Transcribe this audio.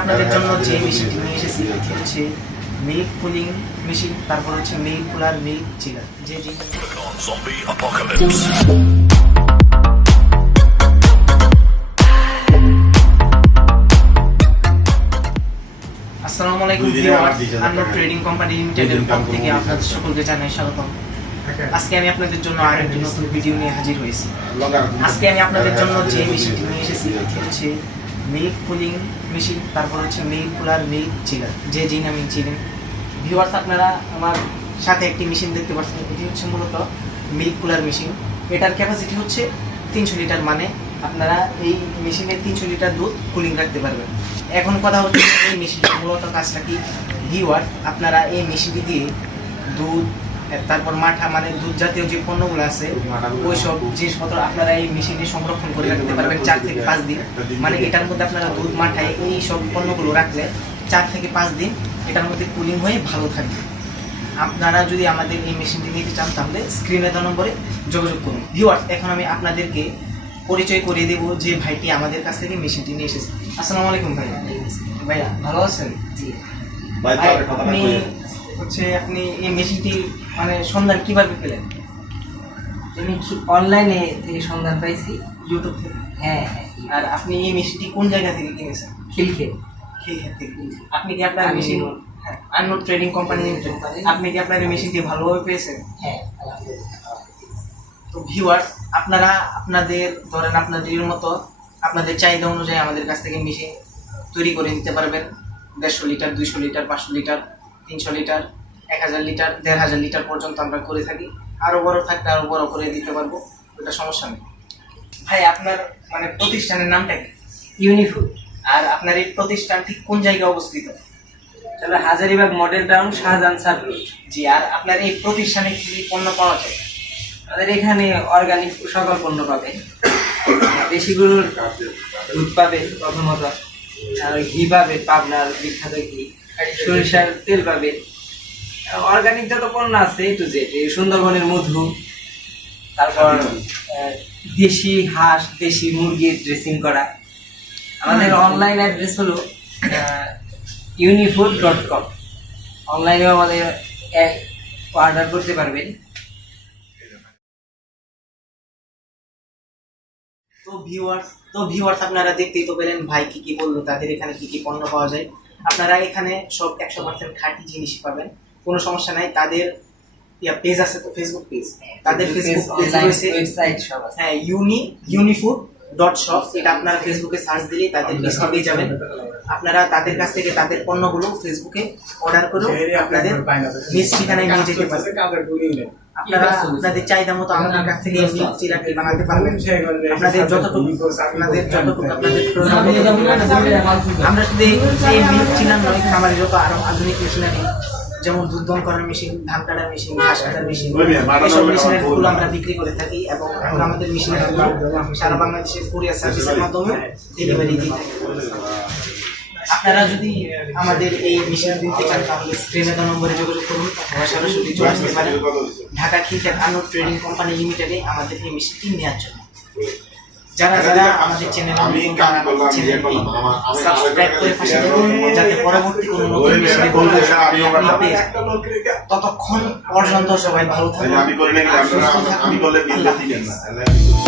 আপনাদের জন্য যে মেশিনটি নিয়ে এসেছি এটি হচ্ছে মিল্ক পুলিং মেশিন তারপর হচ্ছে মিল্ক পুলার মিল্ক চিলার যে আসসালামু আলাইকুম আন্ডার ট্রেডিং কোম্পানি লিমিটেডের পক্ষ থেকে আপনাদের সকলকে জানাই স্বাগতম আজকে আমি আপনাদের জন্য আর একটি নতুন ভিডিও নিয়ে হাজির হয়েছি আজকে আমি আপনাদের জন্য যে মেশিনটি নিয়ে এসেছি এটি হচ্ছে মিল্ক কুলিং মেশিন তারপর হচ্ছে মিল্ক কুলার মিল্ক চিলার যে জিন আমি চিনেন ভিউয়ার্স আপনারা আমার সাথে একটি মেশিন দেখতে পাচ্ছেন এটি হচ্ছে মূলত মিল্ক কুলার মেশিন এটার ক্যাপাসিটি হচ্ছে তিনশো লিটার মানে আপনারা এই মেশিনে তিনশো লিটার দুধ কুলিং রাখতে পারবেন এখন কথা হচ্ছে এই মেশিনটি মূলত কাজটা কি ভিওয়ার্স আপনারা এই মেশিনটি দিয়ে দুধ হ্যাঁ, তারপর মাঠা মানে দুধ জাতীয় যে পণ্যগুলো আছে ওই সব জিনিসপত্র আপনারা এই মেশিনে সংরক্ষণ করে রাখতে পারবেন চার থেকে পাঁচ দিন মানে এটার মধ্যে আপনারা দুধ মাঠায় এই সব পণ্যগুলো রাখলে চার থেকে পাঁচ দিন এটার মধ্যে কুলিং হয়ে ভালো থাকবে আপনারা যদি আমাদের এই মেশিনটি নিতে চান তাহলে স্ক্রিনে দেওয়া নম্বরে যোগাযোগ করুন ভিওয়ার্স এখন আমি আপনাদেরকে পরিচয় করিয়ে দেবো যে ভাইটি আমাদের কাছ থেকে মেশিনটি নিয়ে এসেছে আসসালামু আলাইকুম ভাইয়া ভাইয়া ভালো আছেন জি আপনি হচ্ছে আপনি এই মেশিনটি মানে সন্ধান কীভাবে পেলেন আমি অনলাইনে থেকে সন্ধান পাইছি ইউটিউব থেকে হ্যাঁ, হ্যাঁ আর আপনি এই মেশিনটি কোন জায়গা থেকে কিনেছেন খিলখে খিলখে থেকে আপনি কি আপনার মেশিন হ্যাঁ আননোড ট্রেডিং কোম্পানি আপনি কি আপনার মেশিনটি ভালোভাবে পেয়েছেন হ্যাঁ তো ভিউয়ার্স আপনারা আপনাদের ধরেন আপনাদের মতো আপনাদের চাহিদা অনুযায়ী আমাদের কাছ থেকে মেশিন তৈরি করে নিতে পারবেন দেড়শো লিটার দুইশো লিটার পাঁচশো লিটার তিনশো লিটার এক হাজার লিটার দেড় হাজার লিটার পর্যন্ত আমরা করে থাকি আরও বড় থাকলে আরও বড় করে দিতে পারবো ওটা সমস্যা নেই ভাই আপনার মানে প্রতিষ্ঠানের নামটা কি ইউনিফুড আর আপনার এই প্রতিষ্ঠান ঠিক কোন জায়গায় অবস্থিত তাহলে হাজারিবাগ মডেল টাউন শাহজাহান সার রোড জি আর আপনার এই প্রতিষ্ঠানে কি পণ্য পাওয়া যায় আমাদের এখানে অর্গানিক সকল পণ্য পাবে বেশিগুলোর গরুর দুধ পাবে প্রথমত আর ঘি পাবে পাবনার বিখ্যাত ঘি সরিষার তেল পাবে অর্গানিক যত পণ্য আছে একটু টু জেড সুন্দরবনের মধু তারপর দেশি হাঁস দেশি মুরগির ড্রেসিং করা আমাদের অনলাইন অ্যাড্রেস হলো ইউনিফুড ডট কম অনলাইনেও আমাদের অর্ডার করতে পারবেন তো ভিউয়ার্স তো ভিউয়ার্স আপনারা দেখতেই তো পেলেন ভাই কি কি বললো তাদের এখানে কি কি পণ্য পাওয়া যায় আপনারা এখানে সব একশো পার্সেন্ট খাঁটি জিনিস পাবেন কোনো সমস্যা নাই তাদের ইয়া পেজ আছে তো ফেসবুক পেজ হ্যাঁ, তাদের ফেসবুক পেজ রয়েছে হ্যাঁ ইউনি ইউনিফুড ডট শপ এটা আপনারা ফেসবুকে সার্চ দিলেই তাদের লিস্ট পেয়ে যাবেন আপনারা তাদের কাছ থেকে তাদের পণ্যগুলো ফেসবুকে অর্ডার করুন আপনাদের নিজ ঠিকানায় নিয়ে যেতে পারবেন আপনারা আপনাদের চাহিদা মতো আপনার কাছ থেকে চিরাকে বানাতে পারবেন আপনাদের যতটুকু আপনাদের যতটুকু আপনাদের আমরা শুধু এই মিল্ক চিনা নয় খামারের যত আরো আধুনিক মেশিনারি যেমন দুধ দম করার মেশিন ধান কাটার মেশিন ঘাস কাটার মেশিন এসব মেশিনের ফুল আমরা বিক্রি করে থাকি এবং আমাদের মেশিনের ফুল সারা বাংলাদেশের কুরিয়ার সার্ভিসের মাধ্যমে ডেলিভারি দিয়ে থাকি আপনারা যদি আমাদের এই মিশন দিতে চান তাহলে স্ক্রিনে দেওয়া নম্বরে যোগাযোগ করুন অথবা সরাসরি চলে আসতে পারেন ঢাকা খিলখ্যাত আনোর ট্রেডিং কোম্পানি লিমিটেডে আমাদের এই মেশিনটি নেওয়ার জন্য যারা যারা আমাদের চ্যানেল সাবস্ক্রাইব ইয়ে করে পাশে থাকুন যাতে পরবর্তী কোনো নতুন বিষয়ে ততক্ষণ পর্যন্ত সবাই ভালো থাকুন আমি বলে বিল দিবেন না